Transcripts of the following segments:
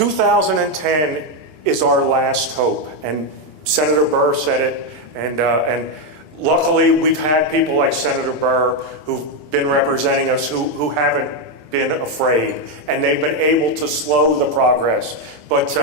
2010 is our last hope, and Senator Burr said it, and luckily we've had people like Senator Burr who've been representing us who haven't been afraid, and they've been able to slow the progress. But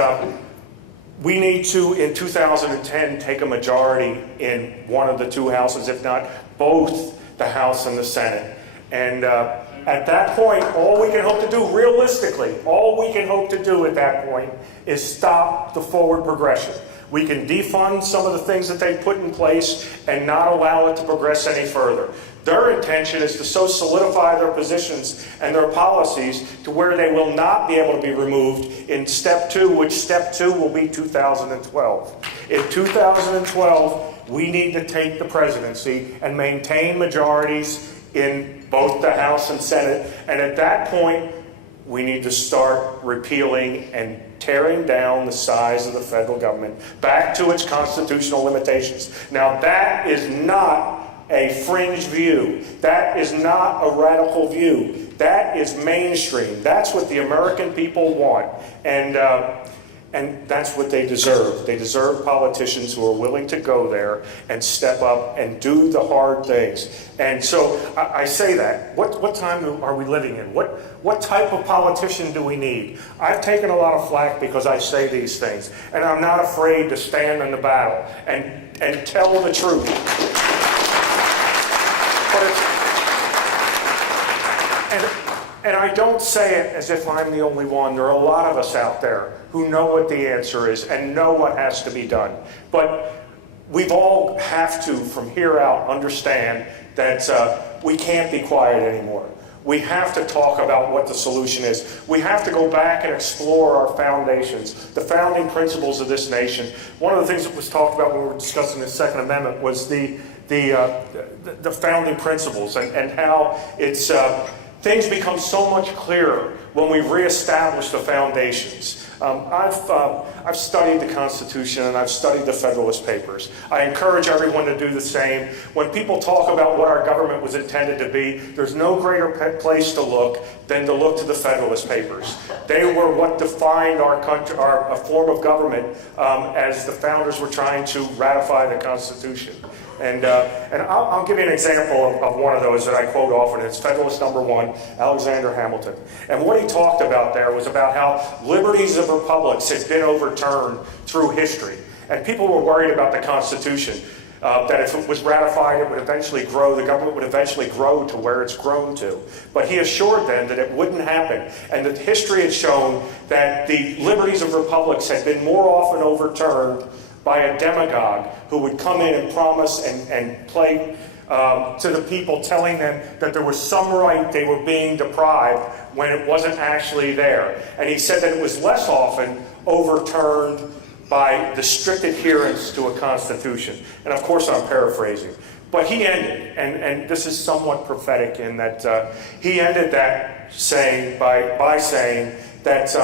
we need to, in 2010, take a majority in one of the two houses, if not both the House and the Senate. And at that point, all we can hope to do, realistically, all we can hope to do at that point is stop the forward progression. We can defund some of the things that they put in place and not allow it to progress any further. Their intention is to so solidify their positions and their policies to where they will not be able to be removed in step two, which step two will be 2012. In 2012, we need to take the presidency and maintain majorities in both the House and Senate. And at that point, we need to start repealing and tearing down the size of the federal government back to its constitutional limitations. Now, that is not a fringe view. That is not a radical view. That is mainstream. That's what the American people want. And that's what they deserve. They deserve politicians who are willing to go there and step up and do the hard things. And so I say that. What time are we living in? What type of politician do we need? I've taken a lot of flack because I say these things, and I'm not afraid to stand in the battle and tell the truth. And I don't say it as if I'm the only one. There are a lot of us out there who know what the answer is and know what has to be done. But we've all have to, from here out, understand that we can't be quiet anymore. We have to talk about what the solution is. We have to go back and explore our foundations, the founding principles of this nation. One of the things that was talked about when we were discussing the Second Amendment was the founding principles and how it's things become so much clearer when we reestablish the foundations. I've studied the Constitution and I've studied the Federalist Papers. I encourage everyone to do the same. When people talk about what our government was intended to be, there's no greater place to look than to look to the Federalist Papers. They were what defined our country, our form of government as the founders were trying to ratify the Constitution. And I'll give you an example of one of those that I quote often. It's Federalist number 1, Alexander Hamilton. And what he talked about there was about how liberties of republics had been overturned through history. And people were worried about the Constitution, that if it was ratified, it would eventually grow, the government would eventually grow to where it's grown to. But he assured them that it wouldn't happen, and that history had shown that the liberties of republics had been more often overturned by a demagogue who would come in and promise and play to the people, telling them that there was some right they were being deprived when it wasn't actually there. And he said that it was less often overturned by the strict adherence to a constitution. And of course I'm paraphrasing. But he ended, and this is somewhat prophetic in that he ended that saying by saying that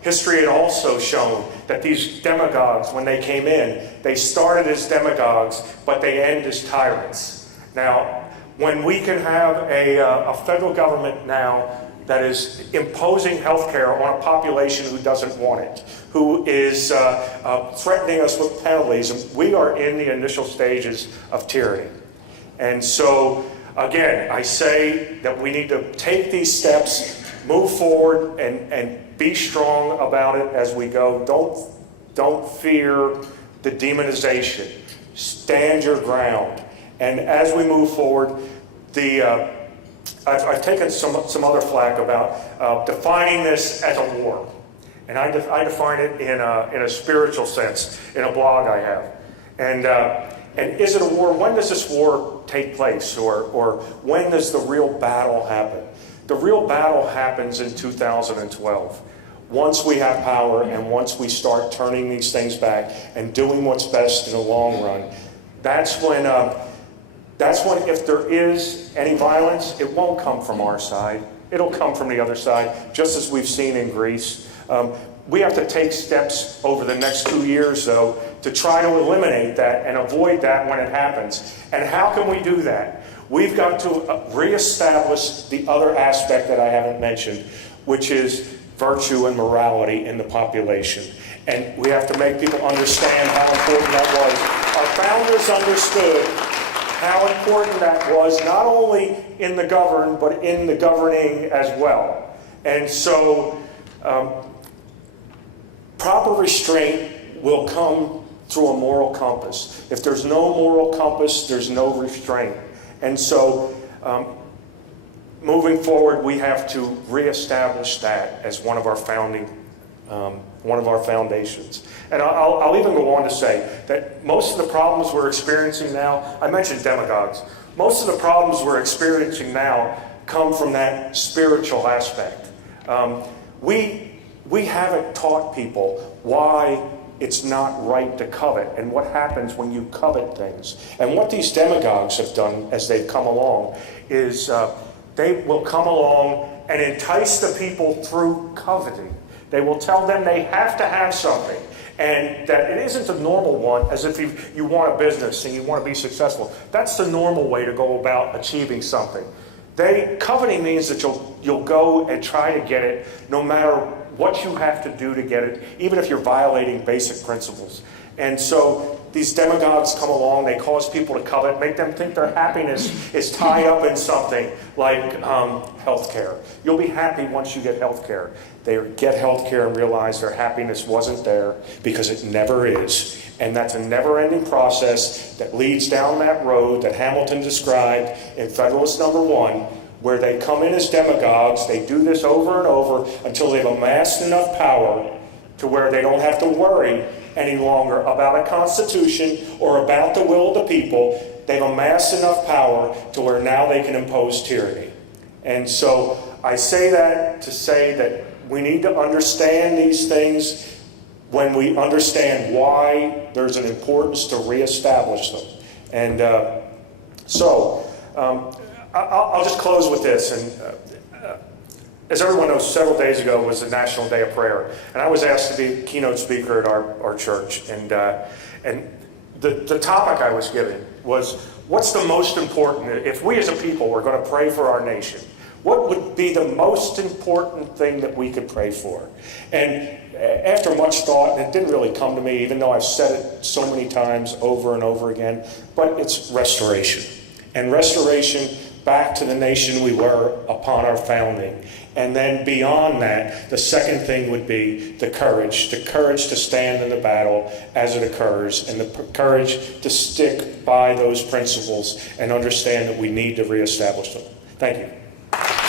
history had also shown that these demagogues, when they came in, they started as demagogues, but they end as tyrants. Now, when we can have a federal government now that is imposing health care on a population who doesn't want it, who is threatening us with penalties, we are in the initial stages of tyranny. And so, again, I say that we need to take these steps, move forward, and be strong about it as we go. Don't fear the demonization. Stand your ground. And as we move forward, I've taken some other flack about defining this as a war. And I define it in a spiritual sense, in a blog I have. And is it a war? When does this war take place? Or when does the real battle happen? The real battle happens in 2012. Once we have power and once we start turning these things back and doing what's best in the long run, that's when if there is any violence, it won't come from our side. It'll come from the other side, just as we've seen in Greece. We have to take steps over the next 2 years, though, to try to eliminate that and avoid that when it happens. And how can we do that? We've got to reestablish the other aspect that I haven't mentioned, which is virtue and morality in the population. And we have to make people understand how important that was. Our founders understood how important that was, not only in the governed, but in the governing as well. And so proper restraint will come through a moral compass. If there's no moral compass, there's no restraint. And so moving forward, we have to reestablish that as one of our foundations. And I'll even go on to say that most of the problems we're experiencing now, I mentioned demagogues, most of the problems we're experiencing now come from that spiritual aspect. We haven't taught people why it's not right to covet and what happens when you covet things. And what these demagogues have done as they've come along is they will come along and entice the people through coveting. They will tell them they have to have something, and that it isn't the normal one, as if you want a business and you want to be successful. That's the normal way to go about achieving something. Coveting means that you'll go and try to get it no matter what you have to do to get it, even if you're violating basic principles. And so these demagogues come along, they cause people to covet, make them think their happiness is tied up in something like health care. You'll be happy once you get health care. They get health care and realize their happiness wasn't there, because it never is. And that's a never-ending process that leads down that road that Hamilton described in Federalist Number 1, where they come in as demagogues. They do this over and over until they've amassed enough power to where they don't have to worry any longer about a constitution or about the will of the people. They've amassed enough power to where now they can impose tyranny. And so I say that to say that we need to understand these things when we understand why there's an importance to reestablish them. And I'll just close with this. And as everyone knows, several days ago was the National Day of Prayer, and I was asked to be keynote speaker at our church. And the topic I was given was, what's the most important, if we as a people were going to pray for our nation, what would be the most important thing that we could pray for? And after much thought, and it didn't really come to me, even though I've said it so many times over and over again, but it's restoration. And restoration back to the nation we were upon our founding. And then beyond that, the second thing would be the courage to stand in the battle as it occurs, and the courage to stick by those principles and understand that we need to reestablish them. Thank you.